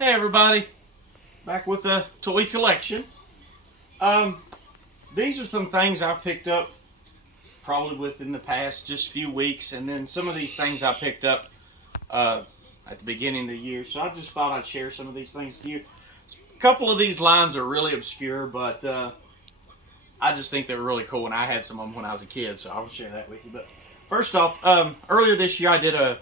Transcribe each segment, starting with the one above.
Hey everybody, back with the toy collection. These are some things I've picked up probably within the past just few weeks, and then some of these things I picked up at the beginning of the year. So I just thought I'd share some of these things with you. A couple of these lines are really obscure, but I just think they're really cool, and I had some of them when I was a kid, so I'll share that with you. But first off, earlier this year I did a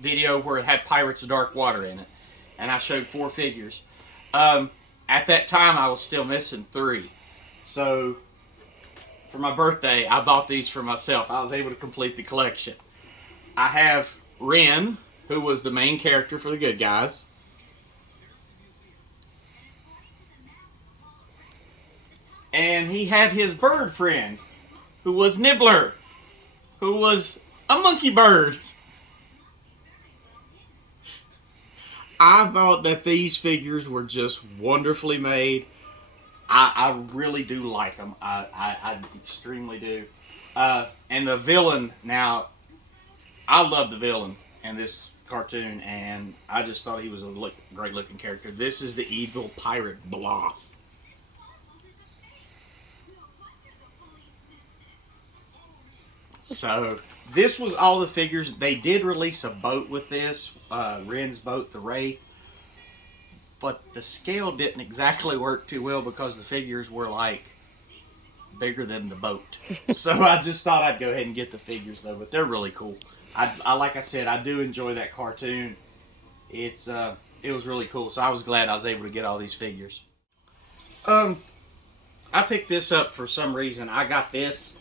video where it had Pirates of Dark Water in it, and I showed 4 figures. At that time, I was still missing 3. So, for my birthday, I bought these for myself. I was able to complete the collection. I have Ren, who was the main character for the good guys. And he had his bird friend, who was Nibbler, who was a monkey bird. I thought that these figures were just wonderfully made. I really do like them. I extremely do. And the villain, now, I love the villain in this cartoon, and I just thought he was a great looking character. This is the evil pirate Bluff. So, this was all the figures. They did release a boat with this, Ren's boat, the Wraith. But the scale didn't exactly work too well because the figures were like bigger than the boat. So I just thought I'd go ahead and get the figures though, but they're really cool. I like I said, I do enjoy that cartoon. It was really cool, so I was glad I was able to get all these figures. I picked this up for some reason. I got this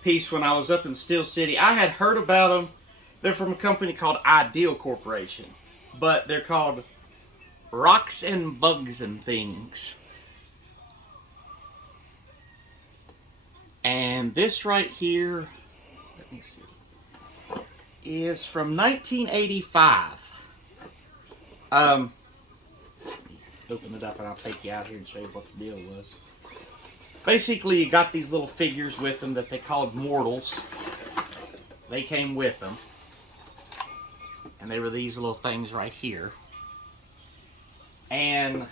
piece when I was up in Steel City. I had heard about them. They're from a company called Ideal Corporation, but they're called Rocks and Bugs and Things. And this right here, let me see, is from 1985. Open it up and I'll take you out here and show you what the deal was. Basically, you got these little figures with them that they called Mortals. They came with them. And they were these little things right here. And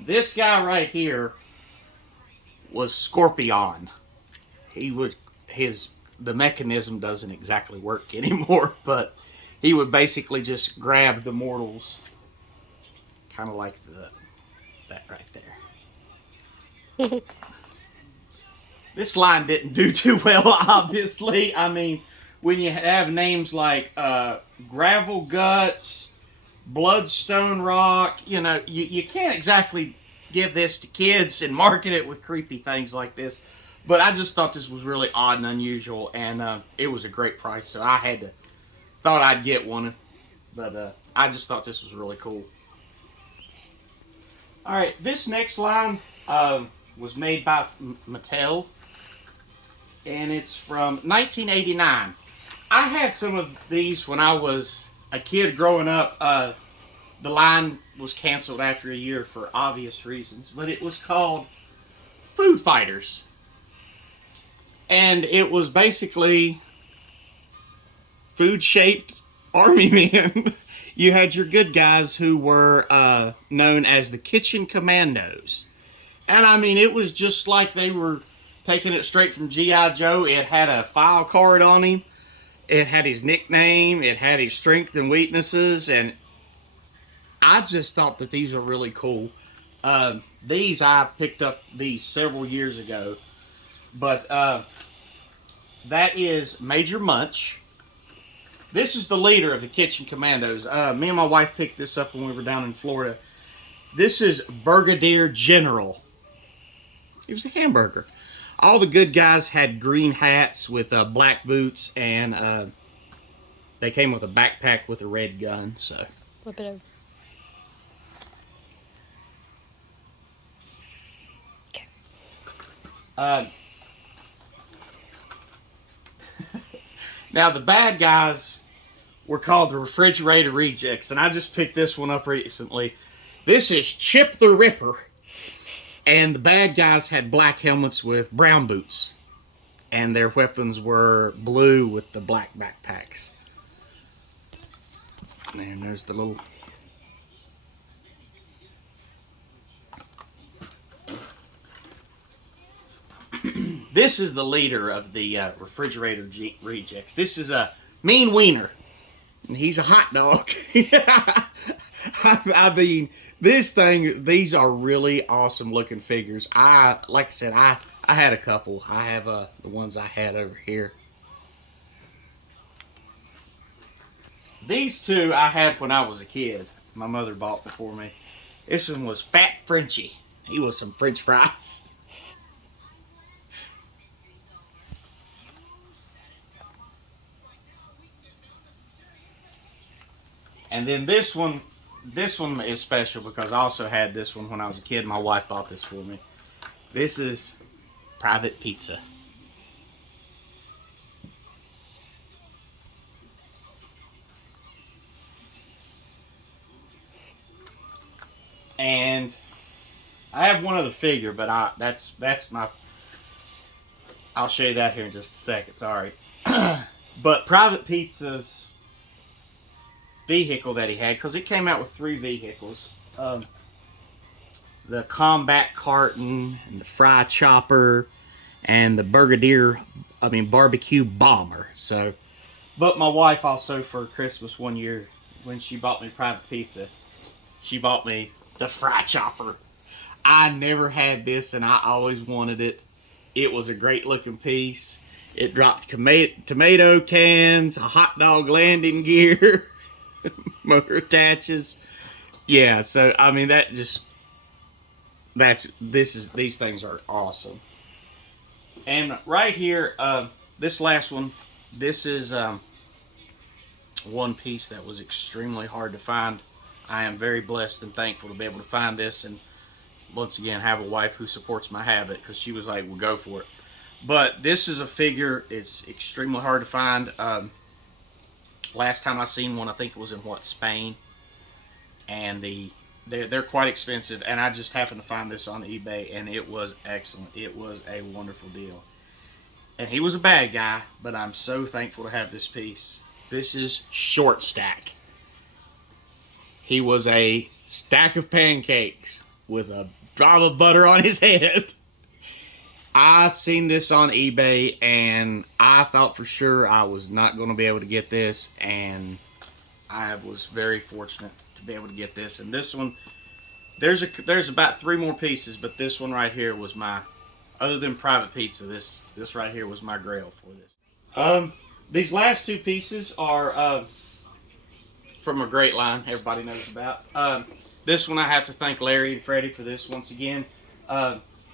this guy right here was Scorpion. The mechanism doesn't exactly work anymore, but he would basically just grab the mortals, kind of like that right there. This line didn't do too well, obviously. I mean, when you have names like Gravel Guts, Bloodstone Rock, you know, you can't exactly give this to kids and market it with creepy things like this. But I just thought this was really odd and unusual, and it was a great price, so I thought I'd get one. But I just thought this was really cool. Alright, this next line was made by Mattel, and it's from 1989. I had some of these when I was a kid growing up. The line was canceled after a year for obvious reasons, but it was called Food Fighters. And it was basically food-shaped army men. You had your good guys who were known as the Kitchen Commandos. And I mean, it was just like they were taking it straight from G.I. Joe. It had a file card on him. It had his nickname. It had his strengths and weaknesses. And I just thought that these were really cool. I picked up these several years ago. But that is Major Munch. This is the leader of the Kitchen Commandos. Me and my wife picked this up when we were down in Florida. This is Brigadier General. It was a hamburger. All the good guys had green hats with black boots, and they came with a backpack with a red gun. So flip it over. Okay. Now the bad guys were called the Refrigerator Rejects, and I just picked this one up recently. This is Chip the Ripper. And the bad guys had black helmets with brown boots. And their weapons were blue with the black backpacks. And there's the little This is the leader of the refrigerator rejects. This is a Mean Wiener. And he's a hot dog. I mean, these are really awesome looking figures. Like I said, I had a couple. I have the ones I had over here. These two I had when I was a kid. My mother bought them for me. This one was Fat Frenchie. He was some French fries. And then this one is special because I also had this one when I was a kid. My wife bought this for me. This is Private Pizza. And I have one other figure, but that's my. I'll show you that here in just a second. Sorry, but Private Pizza's vehicle that he had, because it came out with 3 vehicles: the combat carton, and the fry chopper, and the barbecue bomber. So, but my wife also for Christmas one year when she bought me Private Pizza, she bought me the fry chopper. I never had this and I always wanted it. It was a great looking piece. It dropped tomato cans, a hot dog landing gear, motor attaches. Yeah, so I mean these things are awesome. And right here, this last one, this is one piece that was extremely hard to find. I am very blessed and thankful to be able to find this, and once again have a wife who supports my habit, because she was like, well, go for it. But this is a figure. It's extremely hard to find. Last time I seen one, I think it was in Spain, and they're quite expensive, and I just happened to find this on eBay, and it was excellent. It was a wonderful deal. And he was a bad guy, but I'm so thankful to have this piece. This is Short Stack. He was a stack of pancakes with a drop of butter on his head. I seen this on eBay and I thought for sure I was not going to be able to get this, and I was very fortunate to be able to get this. And this one, there's about 3 more pieces, but this one right here was my, other than Private Pizza, this right here was my grail for this. These last 2 pieces are from a great line everybody knows about. This one I have to thank Larry and Freddie for this once again.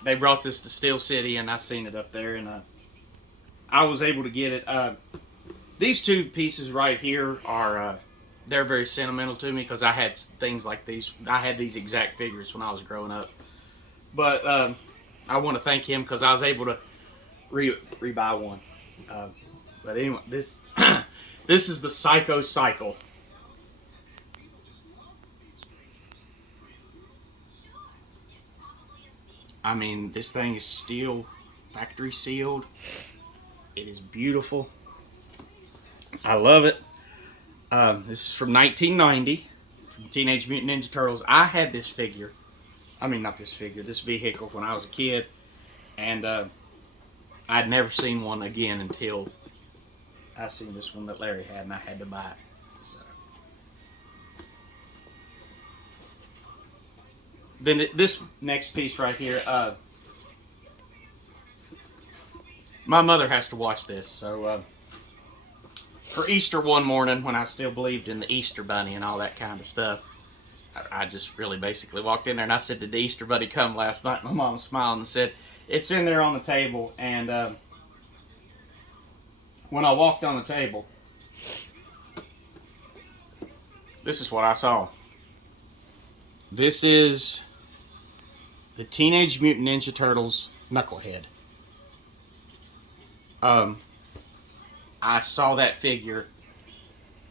They brought this to Steel City and I seen it up there, and I was able to get it. These 2 pieces right here are they're very sentimental to me because I had things like these. I had these exact figures when I was growing up. But I want to thank him because I was able to rebuy one. But anyway, this this is the Psycho Cycle. I mean, this thing is steel, factory sealed. It is beautiful. I love it. This is from 1990, from Teenage Mutant Ninja Turtles. I had this figure. I mean, not this figure, this vehicle when I was a kid. And I'd never seen one again until I seen this one that Larry had, and I had to buy it. So. Then this next piece right here, my mother has to watch this. So for Easter one morning, when I still believed in the Easter Bunny and all that kind of stuff, I just really basically walked in there and I said, did the Easter Bunny come last night? My mom smiled and said, it's in there on the table. And when I walked on the table, this is what I saw. This is the Teenage Mutant Ninja Turtles Knucklehead. I saw that figure.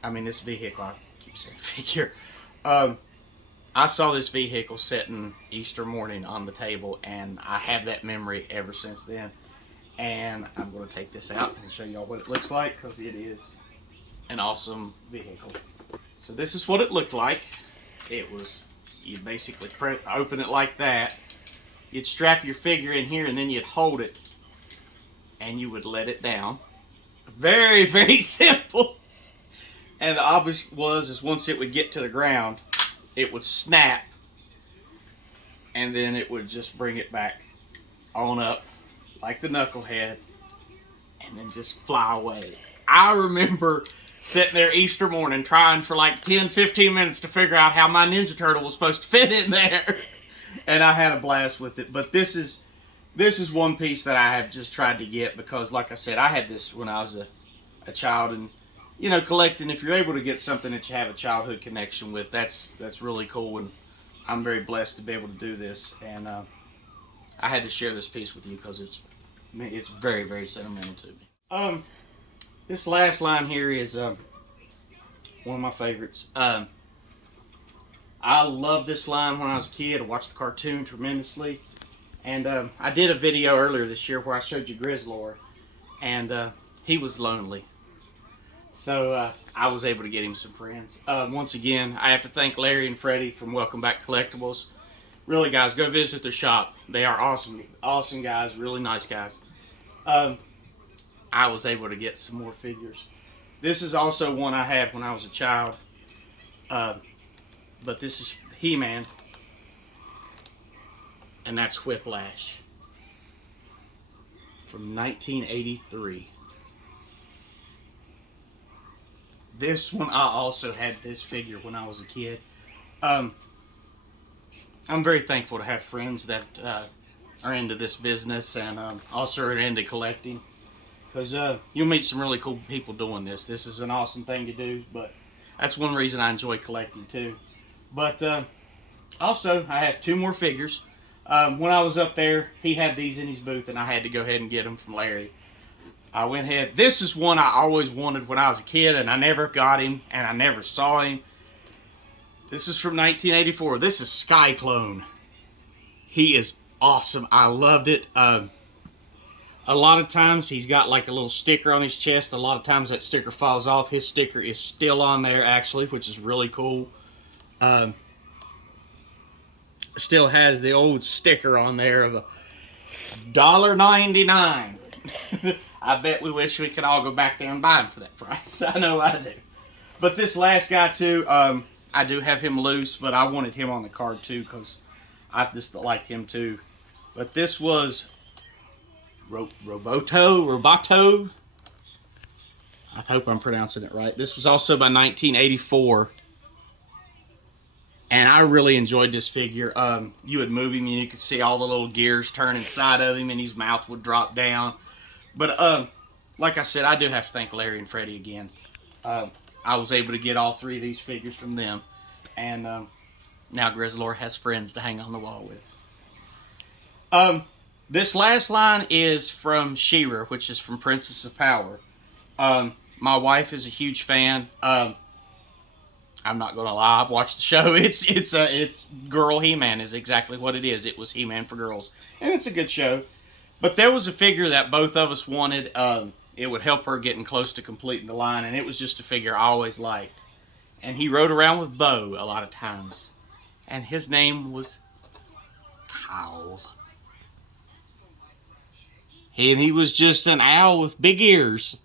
I mean, this vehicle. I keep saying figure. I saw this vehicle sitting Easter morning on the table, and I have that memory ever since then. And I'm going to take this out and show y'all what it looks like, because it is an awesome vehicle. So this is what it looked like. It was, you'd basically open it like that. You'd strap your figure in here, and then you'd hold it and you would let it down. Very, very simple. And the object is once it would get to the ground, it would snap, and then it would just bring it back on up like the Knucklehead, and then just fly away. I remember sitting there Easter morning trying for like 10-15 minutes to figure out how my Ninja Turtle was supposed to fit in there. And I had a blast with it. But this is one piece that I have just tried to get because, like I said, I had this when I was a child. And, you know, collecting, if you're able to get something that you have a childhood connection with, that's really cool. And I'm very blessed to be able to do this. And I had to share this piece with you because it's very, very sentimental to me. This last line here is one of my favorites. I loved this line when I was a kid. I watched the cartoon tremendously. And I did a video earlier this year where I showed you Grizzlor. And he was lonely. So I was able to get him some friends. Once again, I have to thank Larry and Freddie from Welcome Back Collectibles. Really, guys, go visit their shop. They are awesome. Awesome guys. Really nice guys. I was able to get some more figures. This is also one I had when I was a child. But this is He-Man. And that's Whiplash. From 1983. This one, I also had this figure when I was a kid. I'm very thankful to have friends that are into this business and also are into collecting. Because you'll meet some really cool people doing this. This is an awesome thing to do, but that's one reason I enjoy collecting too. But also, I have two more figures. When I was up there, he had these in his booth, and I had to go ahead and get them from Larry. I went ahead. This is one I always wanted when I was a kid, and I never got him, and I never saw him. This is from 1984. This is Skyclone. He is awesome. I loved it. A lot of times he's got like a little sticker on his chest. A lot of times that sticker falls off. His sticker is still on there actually, which is really cool. Still has the old sticker on there of $1.99. I bet we wish we could all go back there and buy him for that price. I know I do. But this last guy too, I do have him loose, but I wanted him on the card too because I just liked him too. But this was Roboto. I hope I'm pronouncing it right. This was also by 1984. And I really enjoyed this figure. You would move him and you could see all the little gears turn inside of him and his mouth would drop down. But like I said, I do have to thank Larry and Freddie again. I was able to get all three of these figures from them. And now Grizzlor has friends to hang on the wall with. This last line is from She-Ra, which is from Princess of Power. My wife is a huge fan. I'm not gonna lie, I've watched the show. It's girl He-Man is exactly what it is. It was He-Man for girls, and it's a good show. But there was a figure that both of us wanted. It would help her getting close to completing the line, and it was just a figure I always liked. And he rode around with Bo a lot of times, and his name was Kyle. And he was just an owl with big ears.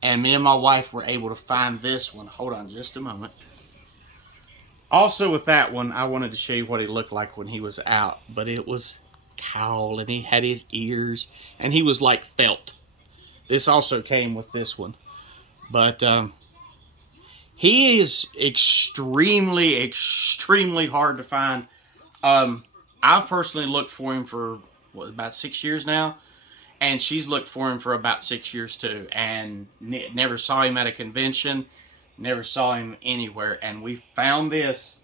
And me and my wife were able to find this one. Hold on just a moment. Also with that one, I wanted to show you what he looked like when he was out. But it was cowl and he had his ears. And he was like felt. This also came with this one. But he is extremely, extremely hard to find. I've personally looked for him for, about 6 years now. And she's looked for him for about 6 years too. And never saw him at a convention. Never saw him anywhere. And we found this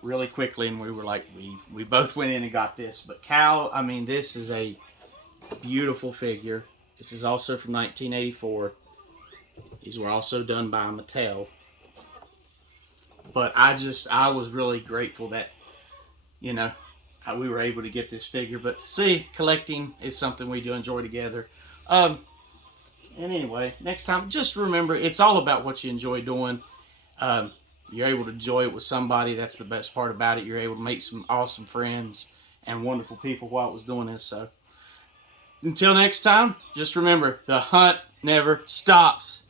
really quickly. And we were like, we both went in and got this. But Cal, I mean, this is a beautiful figure. This is also from 1984. These were also done by Mattel. But I was really grateful that, you know, we were able to get this figure. But see, collecting is something we do enjoy together. And anyway, next time, just remember, it's all about what you enjoy doing. You're able to enjoy it with somebody. That's the best part about it. You're able to make some awesome friends and wonderful people while I was doing this. So Until next time, just remember, the hunt never stops.